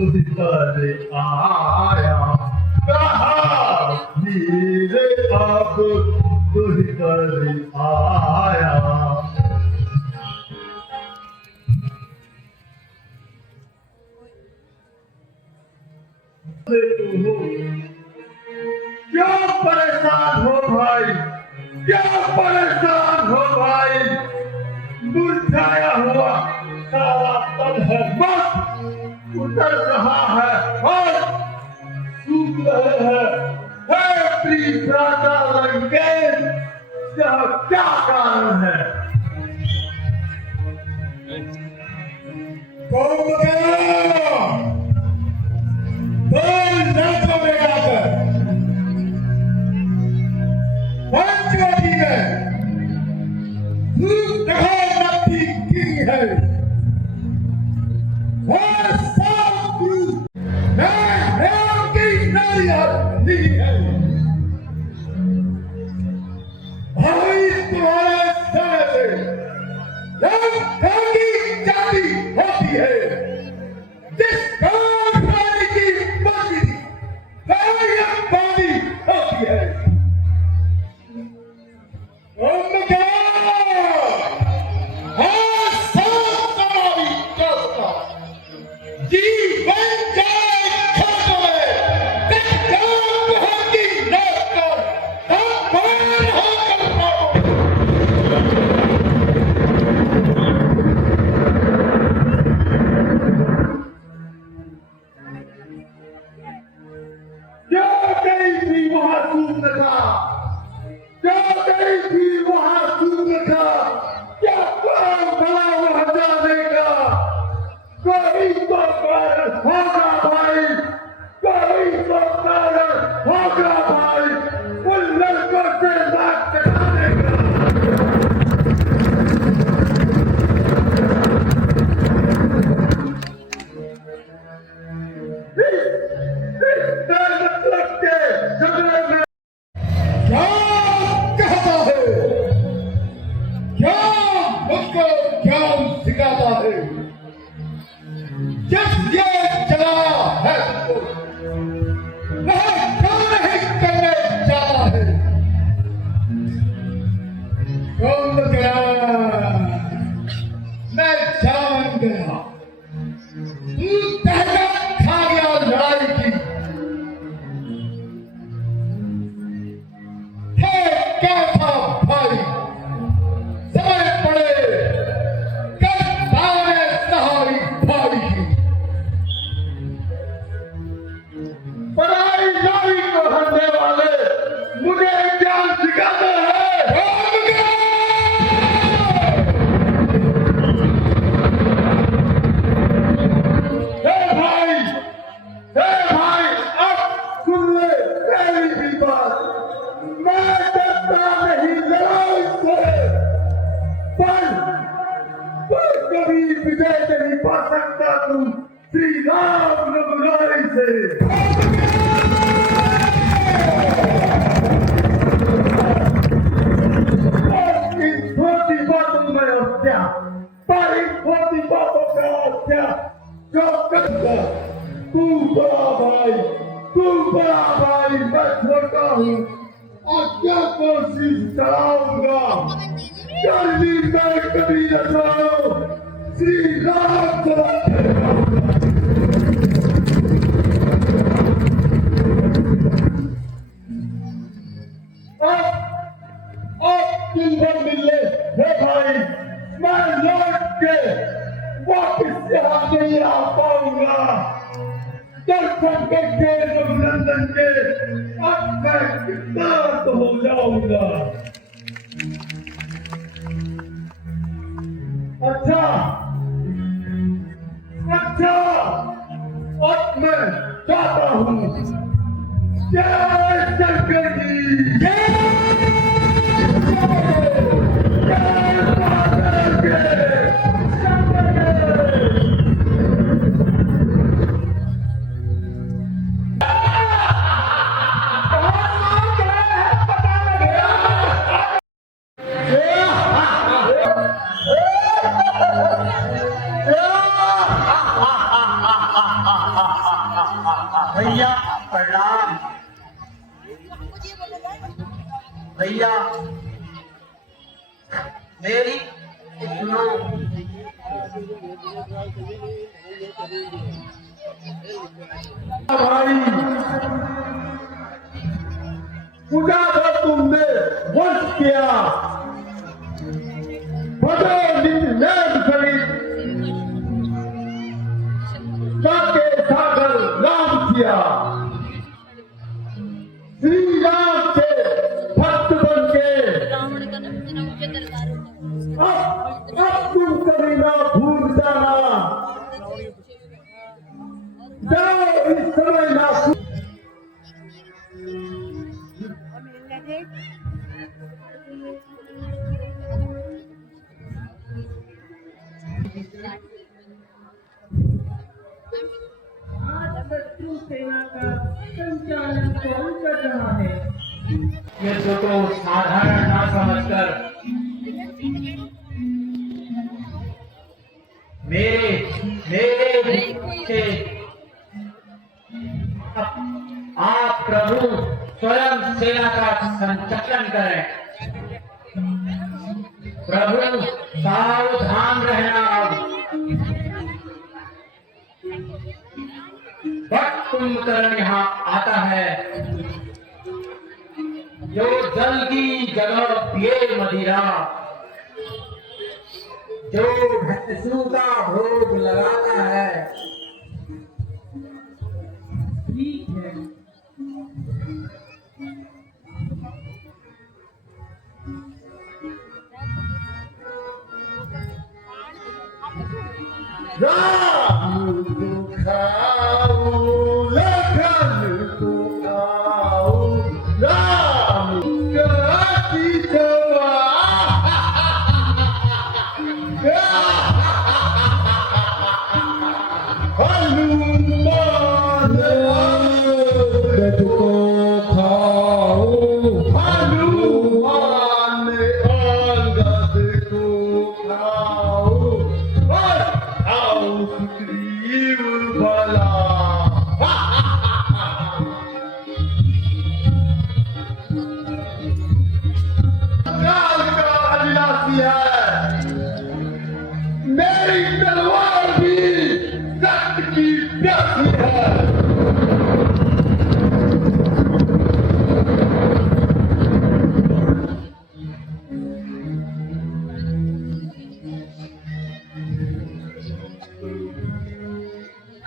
कर आया कहा नीरे अब तुझ कर आया। क्या परेशान हो भाई, क्या परेशान हो भाई, मुरझाया हुआ सारा तन है बस उतर रहा है और सूख रहे हैं। हे प्रिय भ्राता लंकेश, यह क्या कारण है? पंचवटी में है भाई तुम्हारे समय से जाति होती है जिस पानी की मस्जिद पानी होती है। श्री राम रघुराई से छोटी बातों में हत्या, सारी छोटी बातों का हत्या जो करता तू बड़ा भाई मैं छोटा हूँ और क्या कोशिश चलाऊंगा कभी मैं कभी न जाओ श्री राम तुम मिलने हे भाई मैं लौट के वापिस यहाँ नहीं आ पाऊंगा। दर्शन के रघुनंदन के अब मैं कृतार्थ हो जाऊंगा। अच्छा अब मैं जाता हूँ। जय शंकर जी, भैया मेरी सुनो। भाई पूजा तो तुमने वंश किया, बड़ो नित्य खरीद साके सागर नाम किया, श्री राम के भक्त बन के अब तुम कभी ना भूल जाना, जाओ इस समय ना शत्रु सेना का संचालन कौन कर रहा है? ये तो साधारण ना समझकर मेरे से आप प्रभु स्वयं सेना का संचालन करें। प्रभु सावधान रहना। भक्त कुंभकर्ण यहाँ आता है, जो जल की जगह पिए मदिरा, जो भक्तसु का भोग लगाता है। ठीक है, राम को खाओ, लखन को खाओ, राम का जीतवा। हनुमान अंगद को खाओ, हनुमान अंगद को खाओ, और खाओ सुग्रीव भला। काल का अविनाशी है, मेरी तलवार भी रक्त की प्यासी है।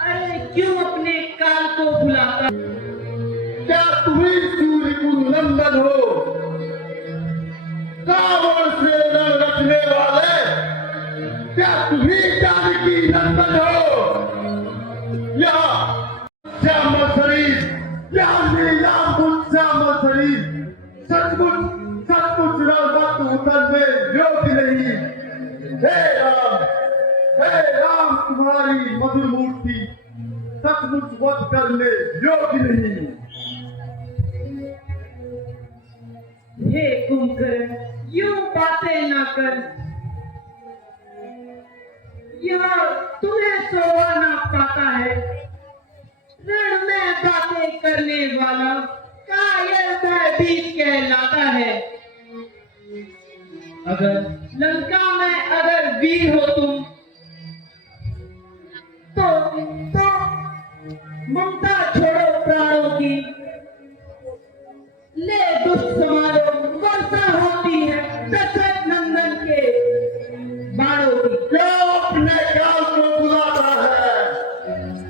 अरे क्यों अपने काल को भुलाता? क्या तुम्ही सूर्य नंदन हो, रावण से रण रखने वाले? क्या तुम्ही जानकी नंदन हो? यहाँ श्यामल शरीर, यहाँ नीलांबुज श्यामल शरीर, सचमुच सचमुच रणभक्त उतरने योग्य नहीं। हे राम तुम्हारी मधुर मूर्ति सचमुच वध करने योग्य नहीं। हे कुंभकर्ण, यूं बातें न कर। यह तुम्हें शोभा न पाता है। रण में बातें करने वाला कायर भयभीत कहलाता है। अगर लंका में अगर वीर हो तुम, तो ममता छोड़ो प्राणों की, ले दुष्ट समारोह वर्षा होती है दशरथ नंदन के बाणों की। क्या अपने काल को बुलाता है?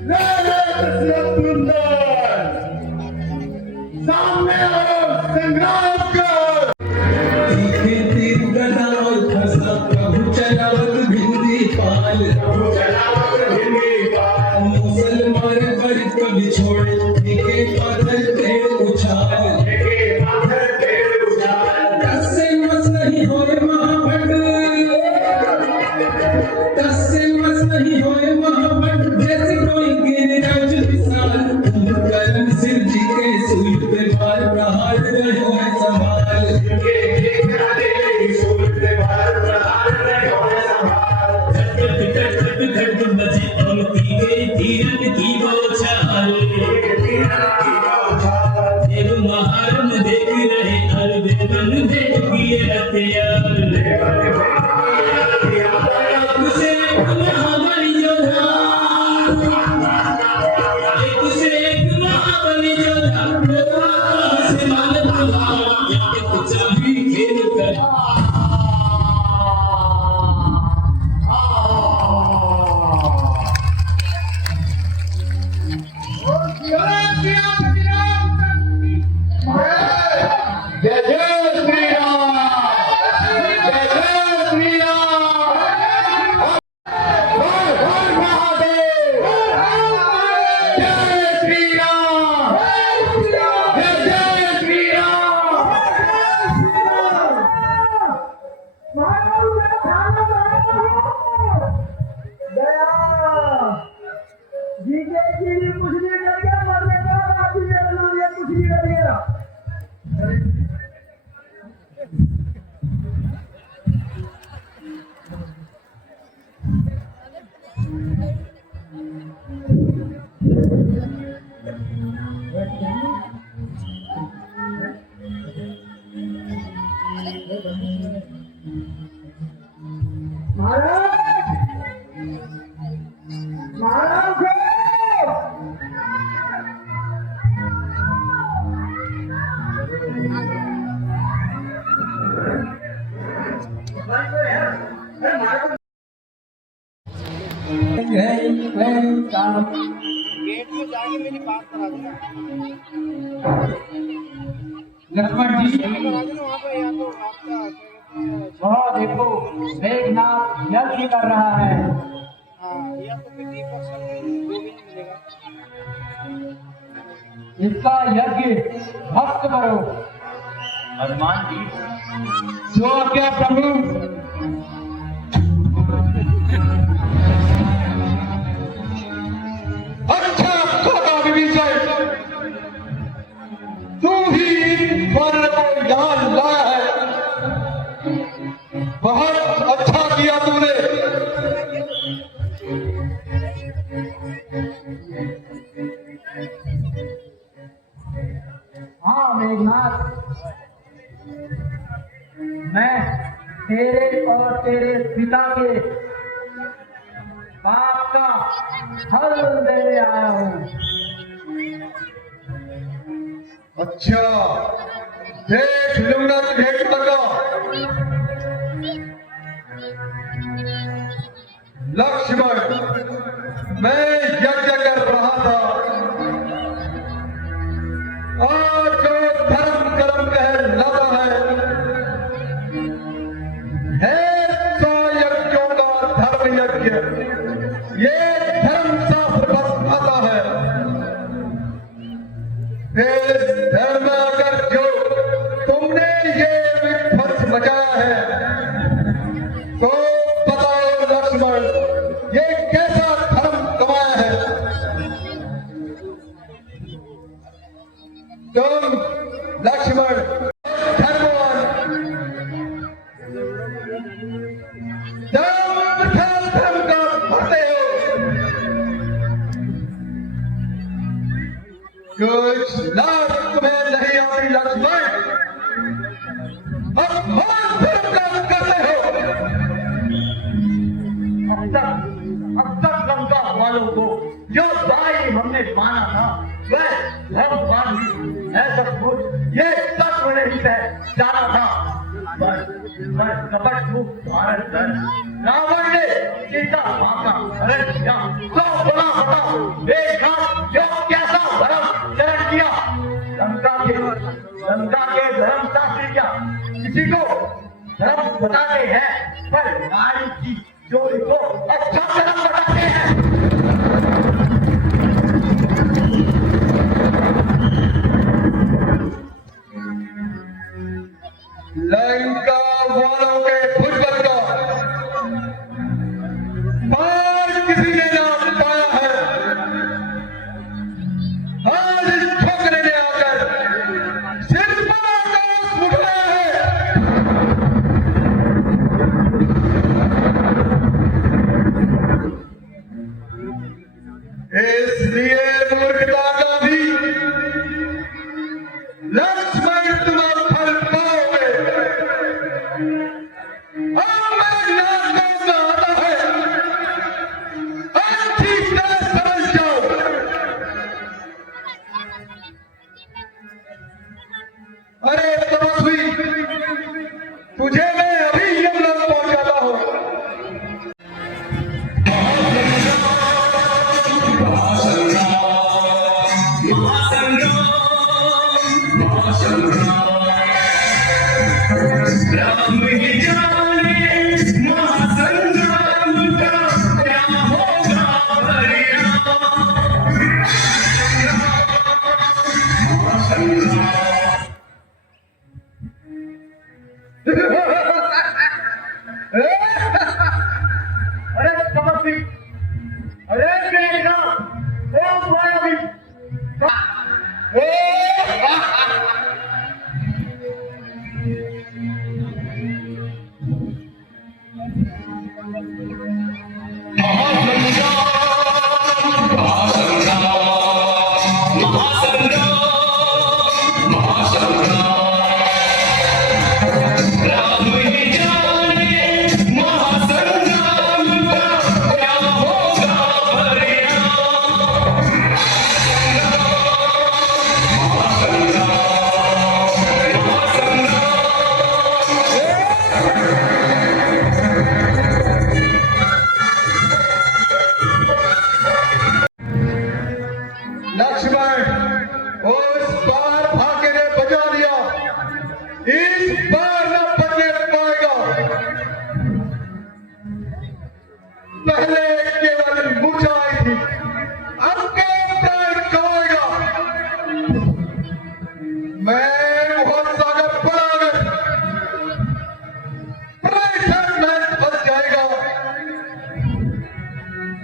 दशरथ नंदन, सामने आओ, संग्राम कर। मुसलमान पर कभी छोड़े देखे पाथर पे उछाल, दस से मस नहीं होए महाभट, दस से मस नहीं होए महाभट, जैसे कोई गिरिराज विशाल। कुंभकर्ण शिव जी के सूली पे बार प्रहार रहे हैं संभाल। धड़ बजी और पी गई तीरन की बौछार। लक्ष्मण जी वहाँ देखो मेघनाथ यज्ञ कर रहा है। इसका यज्ञ भक्त करो। हनुमान जी जो आज्ञा प्रभु। अच्छा कहा विभीषण, तू ही वर्ण को यहाँ लाया है, बहुत अच्छा किया तूने। हाँ मेघनाथ, मैं तेरे और तेरे पिता के पाप का फल देने आया हूँ। अच्छा देख लूंगा तुझे लगा। लक्ष्मण, मैं यज्ञ कर रहा था और जो धर्म कर्म कहलाता है 100 यज्ञों का धर्म यज्ञ, ये धर्म शास्त्र बताता है। इस धर्म अगर जो तुमने ये विध्वंस मचाया है, तो बताओ लक्ष्मण, ये कैसा धर्म कमाया है? तुम लक्ष्मण धर्मवान, धर्म का भरते हो, कुछ लाज तुम्हें नहीं आती लक्ष्मण। अब मान धर्म का करते हो। अब तक लंका वालों को जो भाई हमने माना था वह भगवान है सब कुछ। ये तत्व नहीं है जाना था बस कपट रूप भारत कर रावण ने सीता माँ का हरण किया। तो बड़ा बताओ देखा जो कैसा धर्म चरण किया। लंका के धर्म शास्त्री क्या किसी को धर्म बताते हैं, पर नारी की चोरी को अच्छा धर्म बताते हैं। लंका वालों के भुजबल का पार किसी ने ना पाया है। आज इस ठोकरे ने आकर सिर पर आकाश उठाया है। इसलिए मूर्खता का भी लक्ष्मण तुम्हारा फल पाओगे। अब मैं नाम आता है, अच्छी तरह समझ जाओ। अरे तपस्वी, तुझे मैं अभी यमुना पहुंचाता हूं। अरे तपस्वी, अरे मेघना, ओ मायावी, महालंका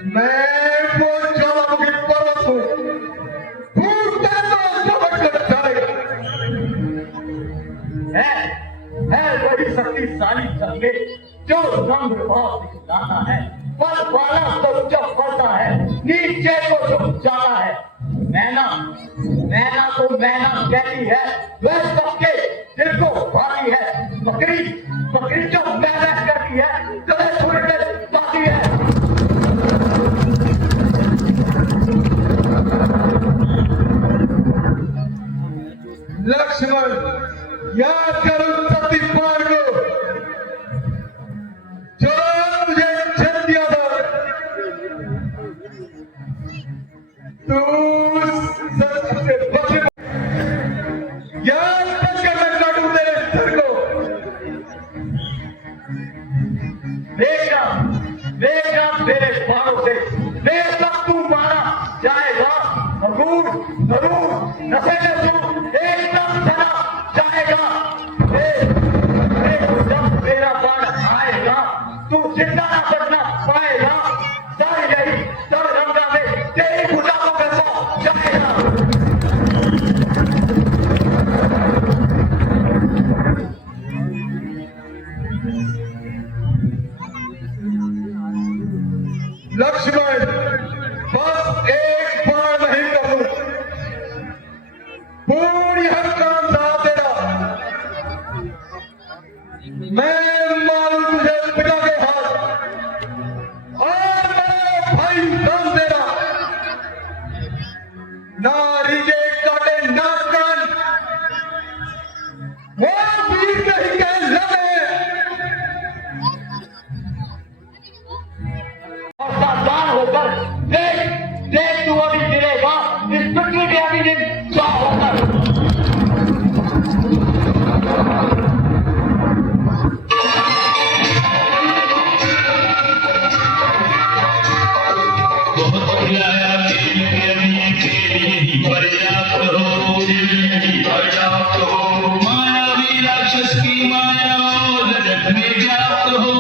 मैं वो ज्वालामुखी पर्वत हूँ, फूटते तो चमक कर जाएगा। है वही शक्तिशाली संगे जो रंग भाव दिखाता है, पर वाला तो जब पड़ता है नीचे को झुक जाता है। मैना को मैना कहती है, वह सबके दिल को भाती है। बकरी जो मेहनत करती है कदे थोड़ी देर पाती है। लक्ष्मण, याद करो सतीपाल को, जो मुझे छेद दिया था। तू सबसे बचे, याद करके मैं काटू तेरे सर को। देखा मेरे बाणों से बेशक तू मारा जाएगा, जरूर नशे में तू एकदम चला जाएगा। जब मेरा बाण आएगा तू जिंदा न बचना पाएगा। सर रंगा में तेरी भुजा को बैठा जाएगा। लक्ष्मण, बस एक बार नहीं कहूं, पूरी हर काम था तेरा। मैं मारू तुझे पिता के हाथ, और मेरा भाई दम तेरा। नारी के काटे नाक कान, वो वीर कहीं के लगे। और सावधान होकर देख तू अभी गिरेगा, इस पृथ्वी में अभी दिन क्या होकर। बहुत खिलाया पर्याप्त हो, पर्याप्त हो। मायावी राक्षस की माया और जग में जात हो,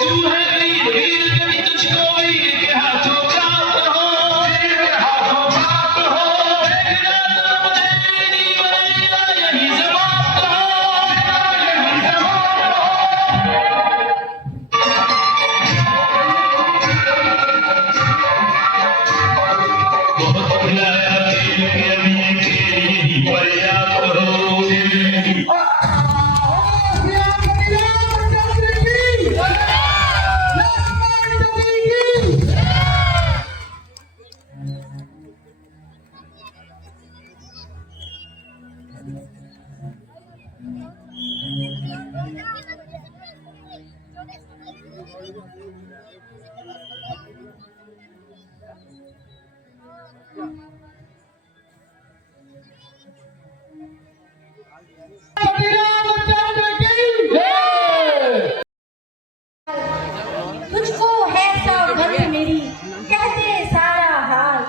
तू है वीर गति तुझको वीर के हाथों प्राप्त हो, एक रात तेरी मरैया यही समाप्त हो। बहुत खिलाया पर्याप्त हो। तुझको है सावधानी मेरी कहते सारा हाल।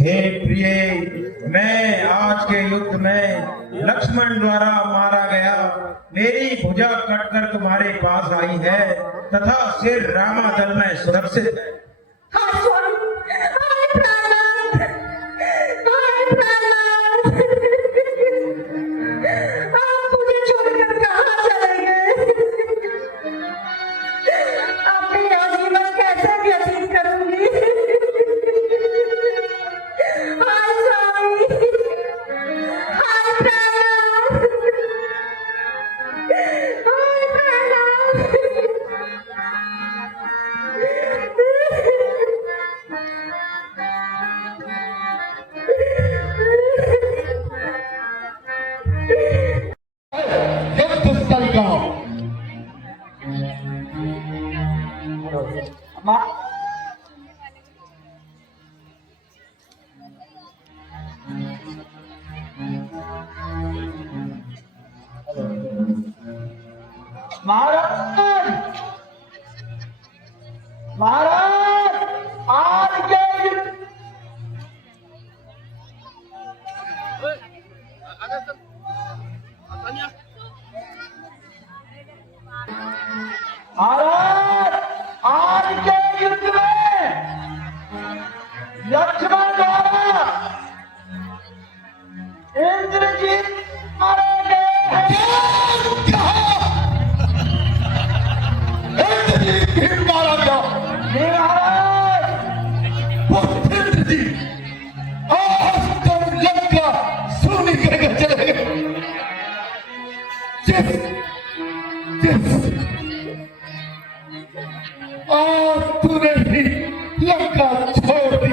हे प्रिय, मैं आज के युद्ध में लक्ष्मण द्वारा मारा गया। मेरी भुजा कटकर तुम्हारे पास आई है तथा सिर रामादल में सुरक्षित है। हाँ स्वामी, हाय प्राणनाथ, आप मुझे छोड़कर कहाँ चले गए? अपनी आजीवन कैसे व्यतीत करूंगी? हाय स्वामी, हाय प्राणनाथ, हाय प्राणनाथ। महाराज आज के युद्ध महाराज, आज के युद्ध में लक्ष्मण द्वारा इंद्रजीत मारे गए हैं। इंद्रजीत भी मारा गया। जी महाराज, वो इंद्रजीत आज तुम लंका सोने करके चले गए। आज तूने भी लंका छोड़ दी।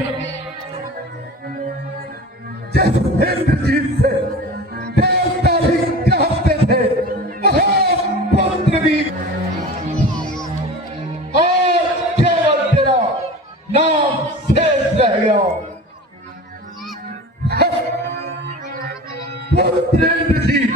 जिस इंद्रजीत से देवता भी कहते थे, महापुत्र भी, आज केवल तेरा नाम शेष रह गया। पुत्र इंद्रजीत,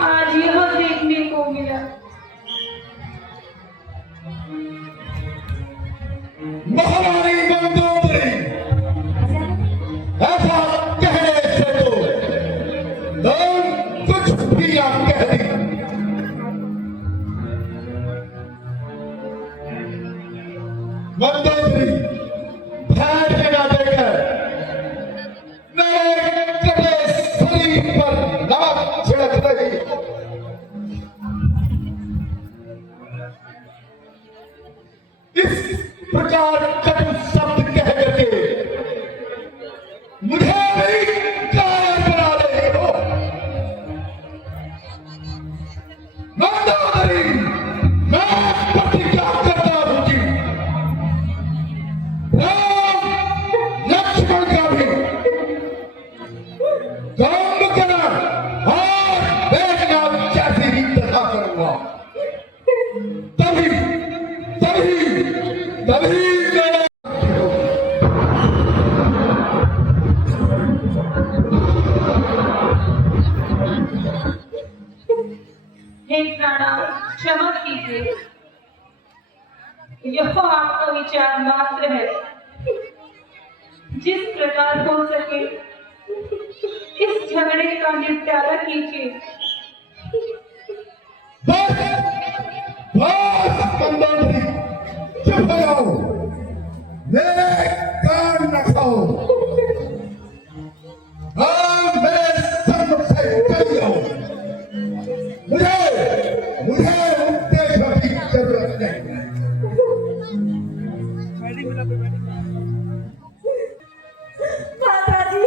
आज यह देखने को मिला। महारानी मंदोदरी, ऐसा कहने से तो कुछ भी आप कह दी। मंदोदरी भैर के ना देकर मेरे कटे शरीर पर नमक छिड़क रही। इस प्रकार कटु शब्द कह करके मुझे भी कायर बना रहे हो। मंदोदरी, मैं प्रतिज्ञा करता हूं कि राम लक्ष्मण का भी कुंभकर्ण और मेघनाद जैसी ही तरह करूंगा। तभी मेरा हे प्रणाम, क्षमा कीजिए, यह आपका विचार मात्र है। जिस प्रकार हो सके इस झगड़े का निपटारा कीजिए। बस मंदोदरी, चुप हो जाओ, मेरे कान न खाओ। हाँ, मेरे संग से चल जाओ। मुझे उपदेश की जरूरत नहीं। माता जी,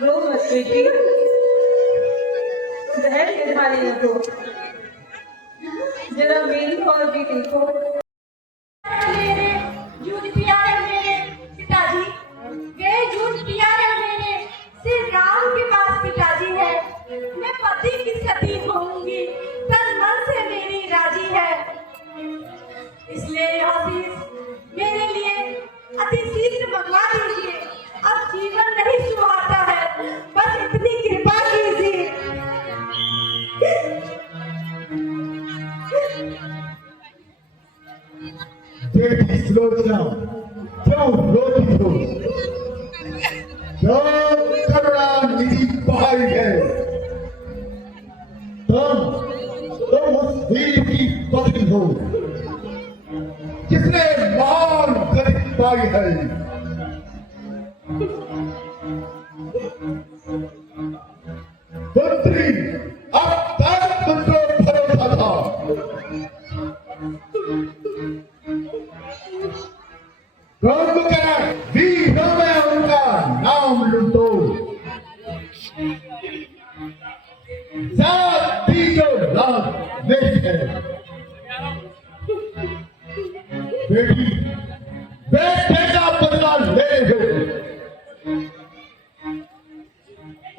रो मत बेटी, धैर्य धारी रखो, जरा मेरी ओर भी देखो। मेरे दूध पिया है मेरे पिताजी, वे दूध पिया है मेरे श्री राम के पास पिताजी है। मैं पति की सती होऊंगी, तन मन से मेरी राजी है। इसलिए आशीष मेरे लिए अति शीघ्र मंगवा दीजिए। अब जीवन नहीं सुहाता है, बस इतनी कृपा कीजिए। बेटी सुलोचना, क्यों रोती हो? जो करुणा निधि भाई है, तुम वीर की पत्नी हो, जिसने महान गति पाई है। मंत्री अब तक मुझको भरोसा था, कर्म कर वीरों में उनका नाम लूटो, जाति जो लाभ देश है। बेटी बेटे का बदला ले लो,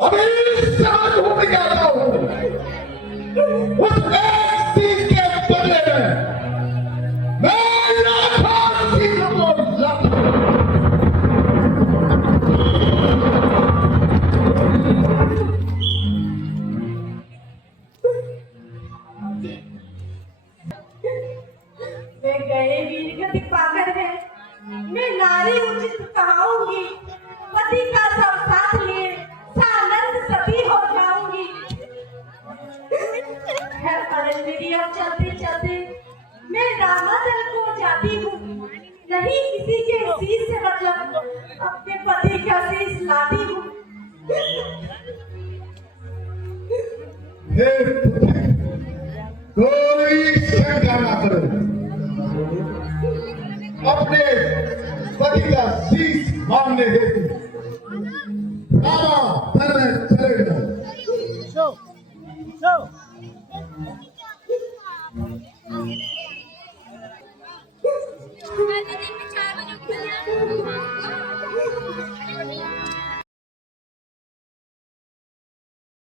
अभी समझ हो जाता हूं, उस एक चीज के बदले में मैं लाखों चीजों को लाख वे गए वीर गति पाकर है, मैं नारी उचित कहाऊंगी, पति का सब साथ लिए सानंद सती हो जाऊंगी। है अरे मेरी अब चलते चलते मैं रामादल को जाती हूँ, नहीं किसी के शीश से मतलब अपने पति का शीश लाती हूँ। हे पुत्र, कोई शंका ना करो, अपने पति का शीश मांगने हेतु रामा धन में चले जाओ। मैं तो दिन में 4 बजे उठ